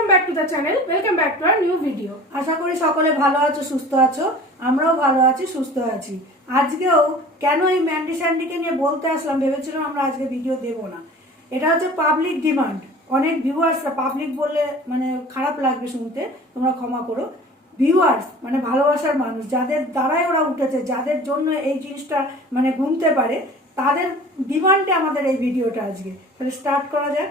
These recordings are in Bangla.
Welcome back to the channel welcome back to our new video আশা করি সকলে ভালো আছো, সুস্থ আছো। আমরাও ভালো আছি, সুস্থ আছি। আজকেও কেন এই ম্যান্ডি স্যান্ডিকে নিয়ে বলতে আসলাম ভেবেছিলাম আমরা আজকে ভিডিও দেব না। এটা হচ্ছে পাবলিক ডিমান্ড অনেক ভিউয়ার্সরা পাবলিক বললে মানে খারাপ লাগবে শুনতে, তোমরা ক্ষমা করো। ভিউয়ার্স মানে ভালোবাসার মানুষ, যাদের দ্বারাই ওরা উঠেছে, যাদের জন্য এই জিনিসটা মানে ঘুমতে পারে, তাদের ডিমান্ডে আমাদের এই ভিডিওটা আজকে। তাহলে স্টার্ট করা যাক।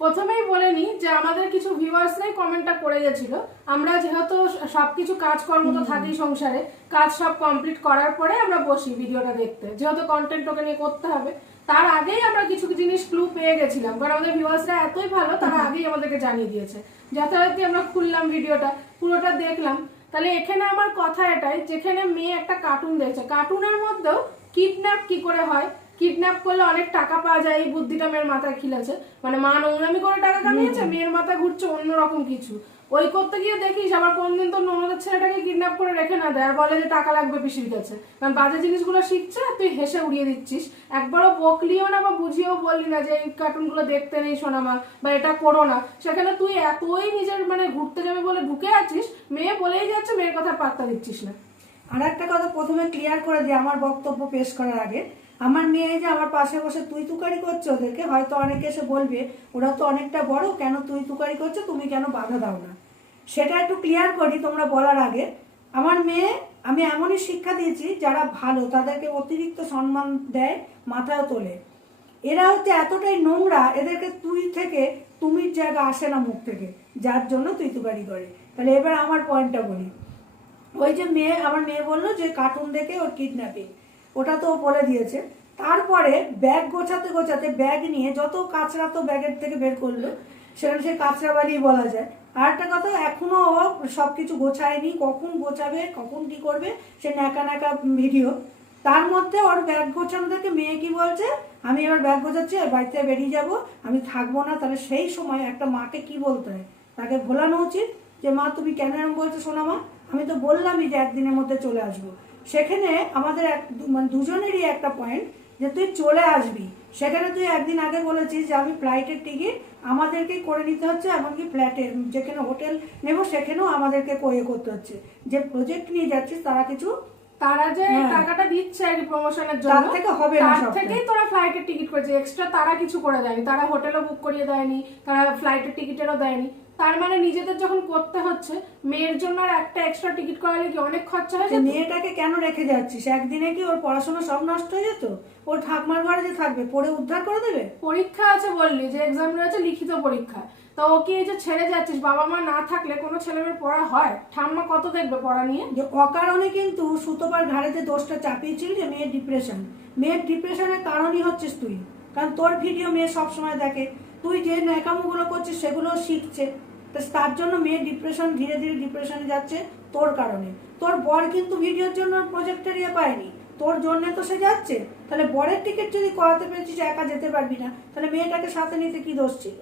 প্রথমেই বলে নিই যে আমাদের কিছু ভিউয়ার্সরাই কমেন্টটা করে গেছিল। আমরা যেহেতু সবকিছু কাজকর্ম তো থাকি সংসারে কাজ সব কমপ্লিট করার পরে আমরা বসি ভিডিওটা দেখতে। যেহেতু কন্টেন্ট ওকে নিয়ে করতে হবে তার আগেই আমরা কিছু জিনিস ক্লু পেয়ে গেছিলাম। কারণ আমাদের ভিউয়ার্সরা এতই ভালো তারা আগেই আমাদেরকে জানিয়ে দিয়েছে। যথারীতি আমরা খুললাম ভিডিওটা পুরোটা দেখলাম। তাহলে এখানে আমার কথা এটাই যেখানে মেয়ে একটা কার্টুন দেখছে। কার্টুনের মধ্যেও কিডন্যাপ কি করে হয়? কিডন্যাপ করলে অনেক টাকা পাওয়া যায়, এই বুদ্ধিটা মেয়ের মাথায় খিলেছে মানে মা নোংরামি করে টাকা কামিয়েছে, মেয়ের মাথায় ঘুরছে অন্যরকম কিছু। ওই করতে গিয়ে দেখিস, আবার কোনদিন তো ননদের ছেলেটাকে কিডন্যাপ করে রেখে না দেয়, আর বলে যে টাকা লাগবে পিসির কাছে। কারণ বাজে জিনিসগুলো শিখছে, আর তুই হেসে উড়িয়ে দিচ্ছিস। একবারও বকলিও না বা বুঝিয়েও বললি না যে এই কার্টুনগুলো দেখতে নেই সোনামা, বা এটা করো না। সেখানে তুই এতই নিজের মানে ঘুরতে যাবে বলে ঢুকে আছিস, মেয়ে বলেই যাচ্ছে, মেয়ের কথা পাত্তা দিচ্ছিস না। আর একটা কথা প্রথমে ক্লিয়ার করে দিই আমার বক্তব্য পেশ করার আগে। আমার মেয়ে যে আমার পাশে বসে তুই তুকারি করছে ওদেরকে, হয়তো অনেকে এসে বলবে, ওরা তো অনেকটা বড়, কেন তুই তুকারি করছ? তুমি কেন বাধা দাও না? সেটা একটু ক্লিয়ার করি তোমরা বলার আগে। আমার মেয়ে, আমি এমনই শিক্ষা দিয়েছি, যারা ভালো, তাদেরকে অতিরিক্ত সম্মান দেয় মাথায় তোলে। এরা হচ্ছে এতটাই নোংরা, এদেরকে তুই থেকে, তুমির জায়গা আসে না মুখ থেকে, যার জন্য তুই তুকারি করে। তাহলে এবার আমার পয়েন্টটা বলি। ওই যে মেয়ে, আমার মেয়ে বলল যে কার্টুন দেখে ওর কিডন্যাপিং ওটা তো বলে দিয়েছে। তারপরে ব্যাগ গোছাতে গোছাতে ব্যাগ নিয়ে যত কাঁচরা তো ব্যাগের থেকে বের করল সেখানে সে কাঁচরা বাড়ি বলা যায়। আর একটা কথা, এখনও ও সবকিছু গোছায়নি, কখন গোছাবে, কখন কি করবে, সে ন্যাকা ন্যাকা ভিডিও। তার মধ্যে ওর ব্যাগ গোছানো থেকে মেয়ে কি বলছে, আমি এবার ব্যাগ গোছাচ্ছি, আর বাড়িতে বেরিয়ে যাব, আমি থাকব না। তাহলে সেই সময় একটা মাকে কি বলতে হয়? তাকে ভোলানো উচিত যে, মা, তুমি কেন এরম বলছো সোনা মা আমি তো বললামই যে একদিনের মধ্যে চলে আসব। সেখানে আমাদের এক মানে দুজনেরই একটা পয়েন্ট যে তুই চলে আসবি। সেখানে তুই একদিন আগে বলেছিস যে আমি ফ্লাইটের টিকিট আমাদেরকেই করে নিতে হচ্ছে এমনকি ফ্ল্যাটে যেখানে হোটেল নেব সেখানেও আমাদেরকে কোয়ে করতে হচ্ছে। যে প্রজেক্ট নিয়ে যাচ্ছিস তারা কিছু তারা যে হ্যাঁ। টাকাটা দিচ্ছে আর প্রমোশনের তার জন্য থেকে হবে না তার থেকেই তোরা ফ্লাইটের টিকিট করেছে এক্সট্রা তারা কিছু করে দেয়নি। তারা হোটেলও বুক করিয়ে দেয়নি তারা ফ্লাইটের টিকিটেরও দেয়নি। তার মানে নিজেদের যখন করতে হচ্ছে মেয়ের জন্য আর একটা এক্সট্রা টিকিট করালে কি অনেক খরচা হয়ে যে যেত? মেয়েটাকে কেন রেখে যাচ্ছিস? একদিনে কি ওর পড়াশোনা সব নষ্ট হয়ে যেত? ওর ঠাকমার ঘরে যে থাকবে পড়ে উদ্ধার করে দেবে? পরীক্ষা আছে বললি যে এক্সাম রয়েছে লিখিত পরীক্ষা। তা ওকে এই যে ছেড়ে যাচ্ছিস বাবা মা না থাকলে কোনো ছেলেমেয়ের পড়া হয়? ঠাম্মা কত দেখবে পড়া নিয়ে? যে অকারণে কিন্তু সুতোপার ঘাড়ে যে দোষটা চাপিয়েছিল যে মেয়ের ডিপ্রেশন মেয়ের ডিপ্রেশনের কারণই হচ্ছিস তুই। কারণ তোর ভিডিও মেয়ে সবসময় দেখে। তুই যে ন্যাকামোগুলো করছিস সেগুলো শিখছে। তো তার জন্য মেয়ে ডিপ্রেশন ধীরে ধীরে ডিপ্রেশনে যাচ্ছে তোর কারণে। তোর বর কিন্তু ভিডিওর জন্য প্রজেক্টের ইয়ে পায়নি। তোর জন্য তো সে যাচ্ছে। তাহলে বরের টিকিট যদি করাতে পেরেছিস একা যেতে পারবি না। তাহলে মেয়েটাকে সাথে নিতে কি দোষ ছিল?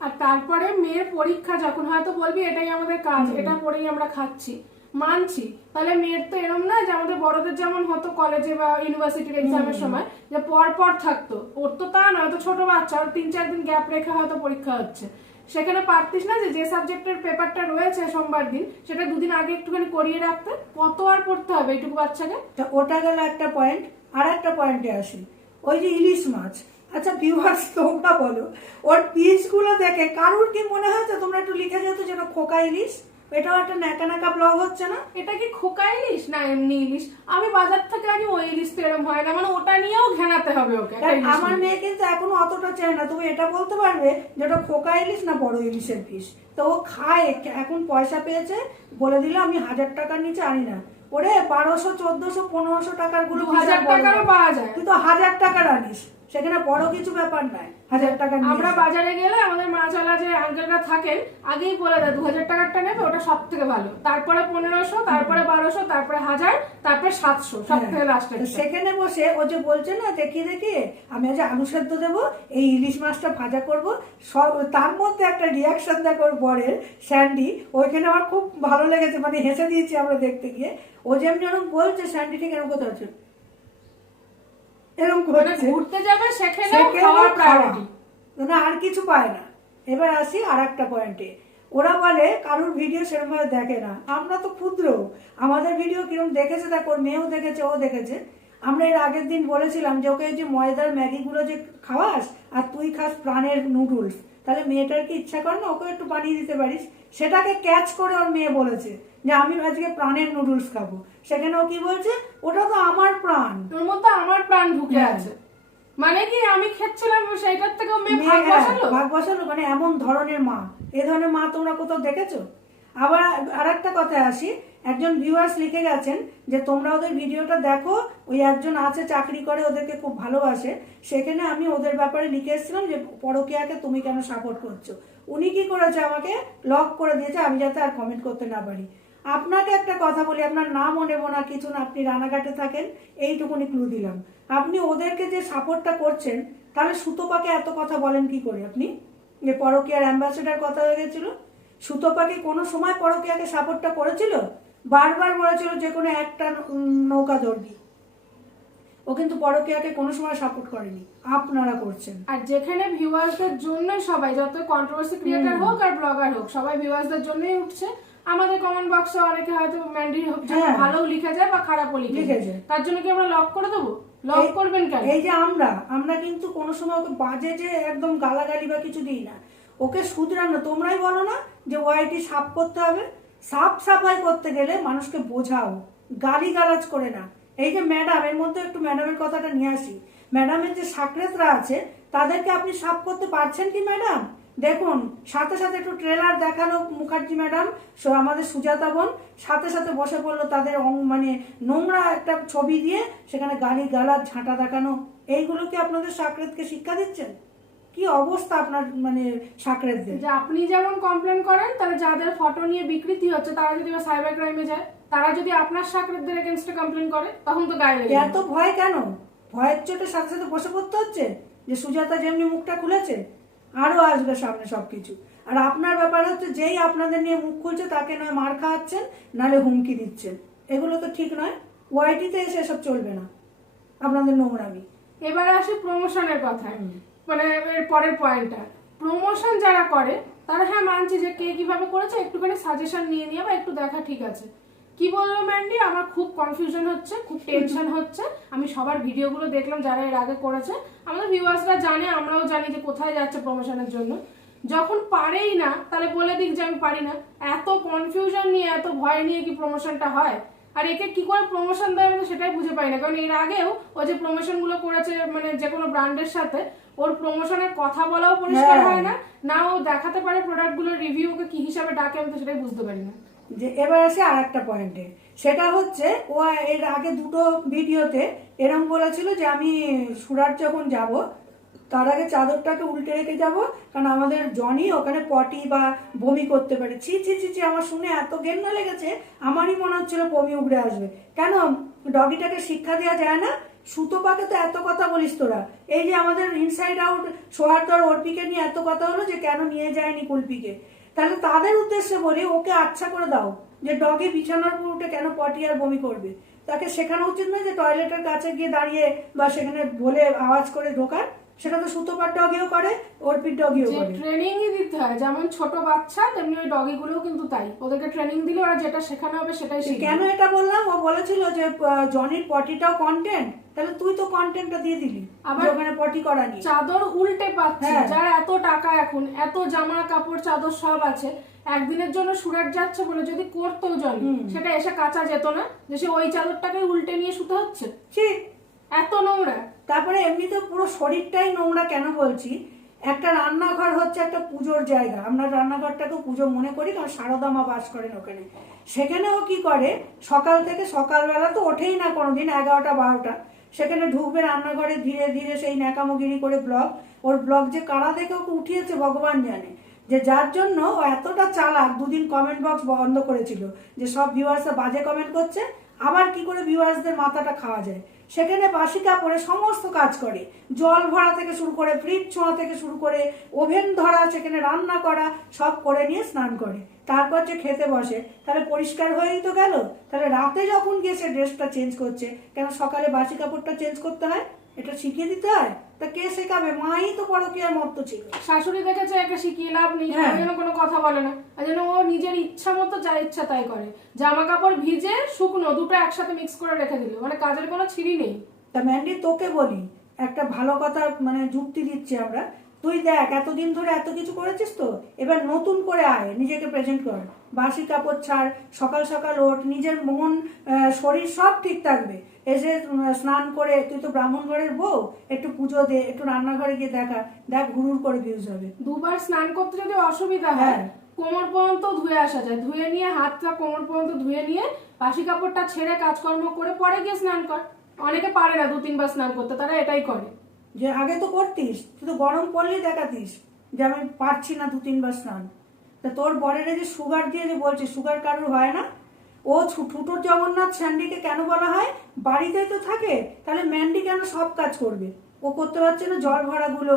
আর তারপরে মেয়ের পরীক্ষা যখন হয়তো বলবি এটাই আমাদের কাজ এটা পড়েই আমরা খাচ্ছি। মানছি। তাহলে মেয়ের তো এরম না যে আমাদের বড়দের যেমন হতো কলেজে বা ইউনিভার্সিটির এক্সামের সময় যে পর পর থাকতো। ওর তো তা নয় তো ছোট বাচ্চা ওর তিন চার দিন গ্যাপ রেখে হয়তো পরীক্ষা হচ্ছে। সেখানে পারতিস না যে যে সাবজেক্টের পেপারটা রয়েছে সোমবার দিন সেটা দুদিন আগে একটুখানি করিয়ে রাখতে কত আর পড়তে হবে এইটুকু বাচ্চাকে? তা ওটা গেল একটা পয়েন্ট আর একটা পয়েন্টে আসি। ওই যে ইলিশ মাছ। আচ্ছা ভিউয়ার্স তোমরা বলো ওর পিসগুলো দেখে কারুর কি মনে হয়েছে তোমরা একটু লিখে যেত যেন খোকা ইলিশ? এটাও একটা ন্যাকা ন্যাকা ব্লগ হচ্ছে না? এটা কি খোকা ইলিশ? না এমনি ইলিশ। আমি বাজার থেকে আনি ওই ইলিশ তো এরম হয় না। মানে ওটা নিয়েও ঘেনাতে হবে ওকে আমার। মেয়ে কিন্তু এখনও অতটা চায় না। তুমি এটা বলতে পারবে যে ওটা খোকা ইলিশ না বড় ইলিশের পিস তো ও খায় এখন পয়সা পেয়েছে বলে দিল আমি হাজার টাকার নিচে আনি না। ওরে বারোশো চোদ্দশো পনেরোশো টাকারগুলো হাজার টাকারও পাওয়া যায়। তুই তো হাজার টাকার আনিস। সেখানে বড় কিছু ব্যাপার নাই হাজার টাকা আমরা বাজারে গেলে আমাদের মাছওয়ালা যে আঙ্কেলরা থাকেন আগেই বলে দেয় দু হাজার টাকারটা নেবে ওটা সব থেকে ভালো। তারপরে পনেরোশো তারপরে বারোশো তারপরে হাজার তারপরে সাতশো সব থেকে। লাস্টে সেখানে বসে ও যে বলছে না দেখিয়ে দেখিয়ে আমি আজ আলু সেদ্ধ দেবো এই ইলিশ মাছটা ভাজা করব সব তার মধ্যে একটা রিয়াকশন দেখো বরের স্যান্ডি ওইখানে আমার খুব ভালো লেগেছে মানে হেসে দিয়েছি আমরা দেখতে গিয়ে। ও যেমন যেরকম বলছে স্যান্ডি ঠিক এরকম কোথাও হচ্ছে এরকম মানে করছে ঘুরতে যাবে সেখানে খাওয়ার প্রায়োরিটি না আর কিছু পায় না। এবার আসি আর একটা পয়েন্টে ওরা বলে কারোর ভিডিও সেরকমভাবে দেখে না। আমরা তো ক্ষুদ্র। আমাদের ভিডিও কীরকম দেখেছে দেখ ওর মেয়েও দেখেছে ও দেখেছে। আমরা এর আগের দিন বলেছিলাম যে ওকে যে ময়দার ম্যাগিগুলো যে খাওয়াস আর তুই খাস প্রাণের নুডলস তাহলে মেয়েটার কি ইচ্ছা করে না ওকে একটু বানিয়ে দিতে পারিস? সেটাকে ক্যাচ করে ওর মেয়ে বলেছে যে আমি আজকে প্রাণের নুডলস খাব। সেখানে ও কি বলছে? ওটা তো আমার প্রাণ। তোর মধ্যে আমার প্রাণ ঢুকে হ্যাঁ। আছে। মানে কি আমি খেচ্ছিলাম সেইটার থেকে মেয়ে ভাগ হ্যাঁ, বসালো? ভাগ বসালো মানে এমন ধরনের মা। এ ধরনের মা তোমরা কোথাও দেখেছ? আবার আর একটা কথায় আসি একজন ভিউয়ার্স লিখে গেছেন যে, তোমরা ওদের ভিডিওটা দেখো, ওই একজন আছে চাকরি করে, ওদেরকে খুব ভালোবাসে। সেখানে আমি ওদের ব্যাপারে লিখে এসেছিলাম যে, পরকিয়াকে তুমি কেন সাপোর্ট করছ? উনি কি করেছে আমাকে লক করে দিয়েছে, আমি যাতে আর কমেন্ট করতে না পারি। আপনাকে একটা কথা বলি, আপনার নামও নেব না, কিছু না, আপনি রানাঘাটে থাকেন, এইটুকুনি ক্লু দিলাম। আপনি ওদেরকে যে সাপোর্টটা করছেন, তাহলে সুতোপাকে এত কথা বলেন কি করে আপনি? যে, পরকিয়ার অ্যাম্বাসেডার কথা হয়ে গেছিল। সুতোপাকে কোনো সময় পরকিয়াকে সাপোর্টটা করেছিল? বারবার বলেছিল যে কোনো একটা নৌকা ধরবি। ও কিন্তু পরকিয়াকে কোনো সময় সাপোর্ট করেনি। আপনারা করছেন। আর যেখানে ভিউয়ার্সদের জন্যই সবাই যত কন্ট্রোভার্সি ক্রিয়েটার হোক আর ব্লগার হোক সবাই ভিউয়ার্সদের জন্যই উঠছে। আমাদের কমেন্ট বক্সে অনেকে হয়তো জন্য হ্যাঁ। ভালো লিখে যায় বা খারাপও লিখে যায়। তার জন্য কি আমরা লক করে দেবো? লক করবেন কেন? এই যে আমরা আমরা কিন্তু কোনো সময় ওকে বাজে যে একদম গালাগালি বা কিছু দিই না। ওকে শুধরানো তোমরাই বলো না যে ওয়াইটি সাফ করতে হবে সাফ সাফাই করতে গেলে মানুষকে বোঝাও গালি গালাজ করে না। এই যে ম্যাডাম, এর মধ্যে একটু ম্যাডামের কথাটা নিয়ে আসি। ম্যাডামের যে সাকরেতরা আছে, তাদেরকে আপনি সাফ করতে পারছেন কি ম্যাডাম? দেখুন, সাথে সাথে একটু ট্রেলার দেখাল মুখার্জি ম্যাডাম আমাদের সুজাতা বোন, সাথে সাথে বসে পড়ল তাদের মানে নোংরা একটা ছবি দিয়ে, সেখানে গালি গালাজ ঝাঁটা দেখানো। এইগুলো কি আপনাদের সাকরেতকে শিক্ষা দিচ্ছেন? কি অবস্থা আপনার মানে সাকরেতদের? যে আপনি যেমন কমপ্লেন করেন তাহলে যাদের ফটো নিয়ে বিকৃতি হচ্ছে তারা যদি সাইবার ক্রাইমে যায় তারা যদি আপনার সাকরেতদের এগেনস্টে কমপ্লেন করে তখন তো গায়ে লেগে এত ভয় কেন? ভয়ের চোটে সাথে সাথে বসে পড়তে হচ্ছে? যে সুজাতা যেমনি মুখটা খুলেছে আরও আসবে সামনে সবকিছু। আর আপনার ব্যাপার হচ্ছে যেই আপনাদের নিয়ে মুখ খুলছে তাকে নয় মার খাওয়াচ্ছেন নালে হুমকি দিচ্ছেন। এগুলো তো ঠিক নয়। ওয়াইটিতে এসে এসব চলবে না। আপনাদের নোংরামি এবার আসি প্রমোশনের কথায়। মানে এর পরের পয়েন্টটা প্রমোশন যারা করে তারা হ্যাঁ মানছি যে কে কীভাবে করেছে একটুখানি সাজেশন নিয়ে নিয়ে বা একটু দেখা ঠিক আছে। কি বলল ম্যান্ডি আমার খুব কনফিউশন হচ্ছে খুব টেনশন হচ্ছে। আমি সবার ভিডিওগুলো দেখলাম যারা এর আগে করেছে। আমাদের ভিউয়ার্সরা জানে আমরাও জানি যে কোথায় যাচ্ছে প্রমোশনের জন্য। যখন পারেই না তাহলে বলে দিক যে আমি পারি না। এত কনফিউশন নিয়ে এত ভয় নিয়ে কি প্রমোশনটা হয়? আর একে কি করে প্রমোশন দেয় আমি সেটাই বুঝে পাই না। কারণ এর আগেও ও যে প্রমোশনগুলো করেছে মানে যে কোনো ব্র্যান্ডের সাথে ওর প্রমোশনের কথা বলাও পরিষ্কার হ্যাঁ। হয় না। না ও দেখাতে পারে প্রোডাক্টগুলোর রিভিউ ওকে কি হিসাবে ডাকে আমি তো সেটাই বুঝতে পারি না। যে এবার আসে আর একটা পয়েন্টে সেটা হচ্ছে ও এর আগে দুটো ভিডিওতে এরম বলেছিল যে আমি সুরাট যখন যাব তার আগে চাদরটাকে উল্টে রেখে যাব, কারণ আমাদের জনি ওখানে পটি বা বমি করতে পারে। ছি ছি ছি ছি, আমার শুনে এত ঘেন্না লেগেছে, আমারই মনে হচ্ছিল বমি উগড়ে আসবে। কেন? ডগিটাকে শিক্ষা দেওয়া যায় না? সুতোপাকে তো এত কথা বলিস তোরা। এই যে আমাদের ইনসাইড আউট সোহার্দর অর্পিকে নিয়ে এত কথা হলো যে কেন নিয়ে যায়নি কুলপিকে? তাহলে তাদের উদ্দেশ্যে বলি, ওকে আচ্ছা করে দাও যে ডগে বিছানার উপর উঠে কেন পটি আর বমি করবে? তাকে শেখানো উচিত নয় যে টয়লেটের কাছে গিয়ে দাঁড়িয়ে বা সেখানে বলে আওয়াজ করে ঢোকার। সেটা তো সুতোপার ডগিও করে অর্পির ডগিও করে। ট্রেনিংই দিতে হয় যেমন ছোট বাচ্চা তেমনি ওই ডগি গুলোও কিন্তু তাই। ওদেরকে ট্রেনিং দিলে ওরা যেটা শেখানো হবে সেটাই শিখবে। কেন এটা বললাম? ও বলেছিল যে জনির পটিটাও কন্টেন্ট তাহলে তুই তো কন্টেন্টটা দিয়ে দিলি। আবার- ওখানে পটি করা নিয়ে। চাদর উল্টে পাচ্ছি। হ্যাঁ। যার এত টাকা এখন এত জামা কাপড় চাদর সব আছে একদিনের জন্য সুরাট যাচ্ছে বলে যদি করতো জন সেটা এসে কাঁচা যেত না? যে সে ওই চাদরটাকে উল্টে নিয়ে শুতে হচ্ছে? ঠিক এত নোংরা। তারপরে এমনিতে পুরো শরীরটাই নোংরা কেন বলছি? একটা রান্নাঘর হচ্ছে একটা পুজোর জায়গা। আমরা রান্নাঘরটাকে পুজো মনে করি, কারণ সারদা মা বাস করেন ওখানে। সেখানেও কি করে? সকাল থেকে সকালবেলা তো ওঠেই না কোনোদিন, এগারোটা, বারোটা। সেখানে ঢুকবে রান্নাঘরে, ধীরে ধীরে সেই ন্যাকামগিরি করে ব্লগ। ওর ব্লগ যে কারা দেখে ওকে উঠিয়েছে, ভগবান জানে। যে যার জন্য ও এতটা চালাক, দুদিন কমেন্ট বক্স বন্ধ করেছিল। যে সব ভিউয়ার্সরা বাজে কমেন্ট করছে, আবার কি করে ভিউয়ার্সদের মাথাটা খাওয়া যায়? সেখানে বাসি কাপড়ে সমস্ত কাজ করে। জল ভরা থেকে শুরু করে ফ্রিজ ছোঁয়া থেকে শুরু করে ওভেন ধরা, সেখানে রান্না করা, সব করে নিয়ে স্নান করে। তারপর যে খেতে বসে, তাহলে পরিষ্কার হয়েই তো গেল। তাহলে রাতে যখন গিয়ে সে ড্রেসটা চেঞ্জ করছে, কেন সকালে বাসি কাপড়টা চেঞ্জ করতে হয়? এটা শিখিয়ে দিতে হয়? তা কে শেখাবে? মাই তো পরকীয়ার মত ছিল। শাশুড়ি দেখেছে একে শিখিয়ে লাভ নেই যেন ওই জন্য কোনো কথা বলে না। আর যেন ও নিজের ইচ্ছা মতো যা ইচ্ছা তাই করে। জামা কাপড় ভিজে শুকনো দুটো একসাথে মিক্স করে রেখে দিল। মানে কাজের কোনো ছিঁড়ি নেই। তা ম্যান্ডি তোকে বলি একটা ভালো কথা মানে যুক্তি দিচ্ছি আমরা। তুই দেখ এতদিন ধরে এত কিছু করেছিস তো? এবার নতুন করে আয় নিজেকে প্রেজেন্ট কর। বাসি কাপড় ছাড় সকাল সকাল ওঠ নিজের মন শরীর সব ঠিক থাকবে। এসে স্নান করে তুই তো ব্রাহ্মণ ঘরের বউ একটু পুজো দে একটু রান্নাঘরে গিয়ে দেখা দেখ হুড়ুর করে ভিউজ হবে। দুবার স্নান করতে যদি অসুবিধা হয় হ্যাঁ। কোমর পর্যন্ত ধুয়ে আসা যায়। ধুয়ে নিয়ে হাতটা কোমর পর্যন্ত ধুয়ে নিয়ে বাসি কাপড়টা ছেড়ে কাজকর্ম করে পরে গিয়ে স্নান কর। অনেকে পারে না দু তিনবার স্নান করতে তারা এটাই করে। যে আগে তো করতিস তুই তো গরম পড়লেই দেখাতিস যে আমি পারছি না দু তিনবার স্নান। তা তোর বরের যে সুগার দিয়ে যে বলছে সুগার কারোর হয় না? ও ঠুটোর জগন্নাথ স্যান্ডিকে কেন বলা হয়? বাড়িতেই তো থাকে তাহলে ম্যান্ডি কেন সব কাজ করবে? ও করতে পারছে না জল ভরাগুলো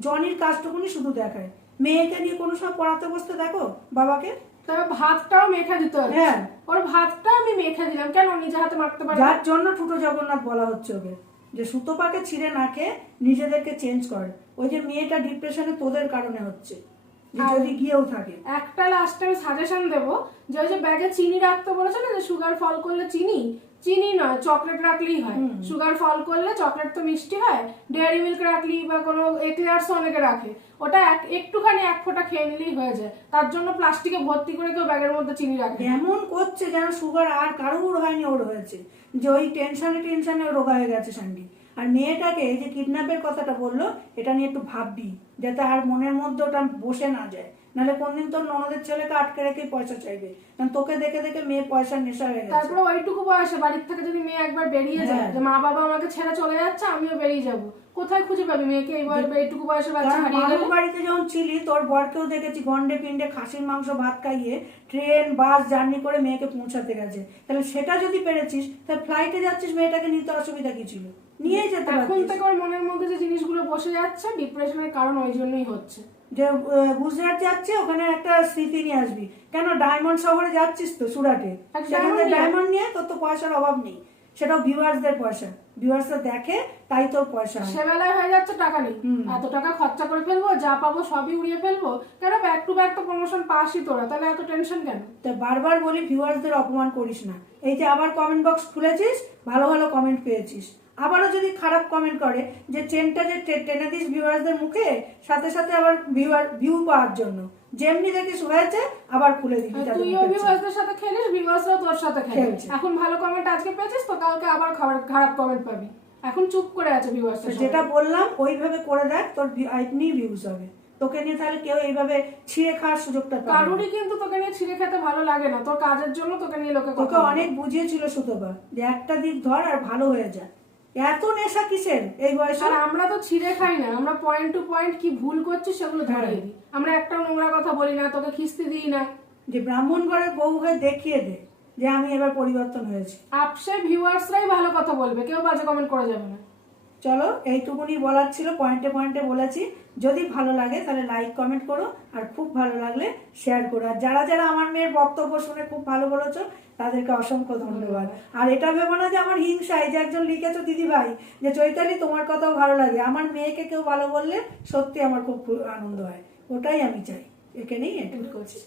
জনির কাজটুকুনি শুধু দেখায়। মেয়েকে নিয়ে কোনো সব পড়াতে বসতে দেখো বাবাকে? তবে ভাতটাও মেখে দিতে হচ্ছে হ্যাঁ। ওর ভাতটা আমি মেখে দিলাম কেন নিজে হাতে মাখতে পারি যার জন্য ঠুটো জগন্নাথ বলা হচ্ছে ওকে। যে সুতোপাকে ছিঁড়ে না খেয়ে নিজেদেরকে চেঞ্জ করে। ওই যে মেয়েটা ডিপ্রেশনে তোদের কারণে হচ্ছে। যদি গিয়েও থাকে। একটা লাস্টে আমি সাজেশন দেবো যে ওই যে ব্যাগে চিনি রাখতে বলেছে না যে সুগার ফল করলে চিনি? চিনি নয় চকলেট রাখলেই হয়। সুগার ফল করলে চকলেট তো মিষ্টি হয় ডেয়ারি মিল্ক রাখলি বা কোনো এক্লেয়ার্স অনেকে রাখে। ওটা এক একটুখানি এক ফোঁটা খেয়ে নিলেই হয়ে যায়। তার জন্য প্লাস্টিকে ভর্তি করে কেউ ব্যাগের মধ্যে চিনি রাখে এমন করছে যেন সুগার আর কারোর হয়নি ওর হয়েছে। যে ওই টেনশনে টেনশনে রোগা হয়ে গেছে সান্ডি আর মেয়েটাকে যে কিডন্যাপের কথাটা বলল এটা নিয়ে একটু ভাববি যাতে আর মনের মধ্যে ওটা বসে না যায়। নাহলে কোনদিন তোর ননদের ছেলেকে আটকে রেখে পয়সা চাইবে। কারণ তোকে দেখে দেখে মেয়ে পয়সার নেশা হয়ে গেছে। তারপরে ওইটুকু বয়সে বাড়ির থেকে যদি মেয়ে একবার বেরিয়ে যায় হ্যাঁ। যে মা বাবা আমাকে ছেড়ে চলে যাচ্ছে আমিও বেরিয়ে যাব। কোথায় খুঁজে পাবি মেয়েকে এই বয়স এইটুকু বয়সে বাচ্চা হারিয়ে গেলে? বাড়িতে যখন ছিলি তোর বরকেও দেখেছি গন্ডে পিন্ডে খাসির মাংস ভাত খাইয়ে ট্রেন বাস জার্নি করে মেয়েকে পৌঁছাতে গেছে। তাহলে সেটা যদি পেরেছিস তাহলে ফ্লাইটে যাচ্ছিস মেয়েটাকে নিতে অসুবিধা কি ছিল? নিয়েই যেতে এখন থেকে ওর মনের মধ্যে যে জিনিসগুলো বসে যাচ্ছে ডিপ্রেশনের কারণ ওই জন্যই হচ্ছে। যে গুজরাট যাচ্ছে ওখানে একটা স্মৃতি নিয়ে আসবি। কেন? ডায়মন্ড শহরে যাচ্ছিস তো সুরাটে। সেখানে ডায়মন্ড নিয়ে? তোর তো পয়সার অভাব নেই। সেটাও ভিউয়ার্সদের পয়সা। ভিউয়ার্সরা দেখে তাই তোর পয়সা সেবেলায় হয়ে যাচ্ছে টাকা নেই। এত টাকা খরচা করে ফেলব যা পাবো সবই উড়িয়ে ফেলব। কেন? ব্যাক টু ব্যাক তো প্রমোশন পাসই তোরা। তাহলে এত টেনশন কেন? তা বারবার বলি ভিউয়ার্সদের অপমান করিস না। এই যে আবার কমেন্ট বক্স খুলেছিস ভালো ভালো কমেন্ট পেয়েছিস। আবারও যদি খারাপ কমেন্ট করে যে চেনটা যে টেনে দিস ভিউয়ার্সদের মুখে সাথে সাথে আবার ভিউয়ার ভিউ পাওয়ার জন্য। যেমনি দেখিস হয়েছে আবার খুলে দিবি তুইও ভিউয়ার্সদের সাথে খেলিস ভিউয়ার্সরাও তোর সাথে খেলে। এখন ভালো কমেন্ট আজকে পেয়েছিস তো কালকে আবার খারাপ কমেন্ট পাবি। এখন চুপ করে আছে ভিউয়ার্সের যেটা বললাম ওইভাবে করে দেখ তোর এমনি ভিউজ হবে। তোকে নিয়ে তাহলে কেউ এইভাবে ছিঁড়ে খাওয়ার সুযোগটা পাবে না। কিন্তু তোকে নিয়ে ছিঁড়ে খেতে ভালো লাগে না। তোর কাজের জন্য তোকে নিয়ে লোকে তোকে অনেক বুঝিয়েছিল সুতোবা যে একটা দিক ধর আর ভালো হয়ে যা। এত নেশা কিসের? এই বয়সে? আর আমরা তো ছিঁড়ে খাই না আমরা পয়েন্ট টু পয়েন্ট কি ভুল করছি সেগুলো ধরে দিই আমরা একটা নোংরা কথা বলি না তোকে খিস্তি দিই না। যে ব্রাহ্মণ ঘরের বউ হয়ে দেখিয়ে দে যে আমি এবার পরিবর্তন হয়েছি। আপসে ভিউয়ার্সরাই ভালো কথা বলবে কেউ বাজে কমেন্ট করে যাবে না। চলো এইটুকুনি বলার ছিল, পয়েন্টে পয়েন্টে বলেছি। যদি ভালো লাগে তাহলে লাইক কমেন্ট করো, আর খুব ভালো লাগলে শেয়ার করো। আর যারা যারা আমার মেয়ের বক্তব্য শুনে খুব ভালো বলেছ, তাদেরকে অসংখ্য ধন্যবাদ। আর এটা ভেবো না যে আমার হিংসা, এই যে একজন লিখেছো দিদি ভাই যে চৈতালি তোমার কথাও ভালো লাগে। আমার মেয়েকে কেউ ভালো বললে সত্যি আমার খুব আনন্দ হয়। ওটাই আমি চাই। এখানেই এটুকু করছি।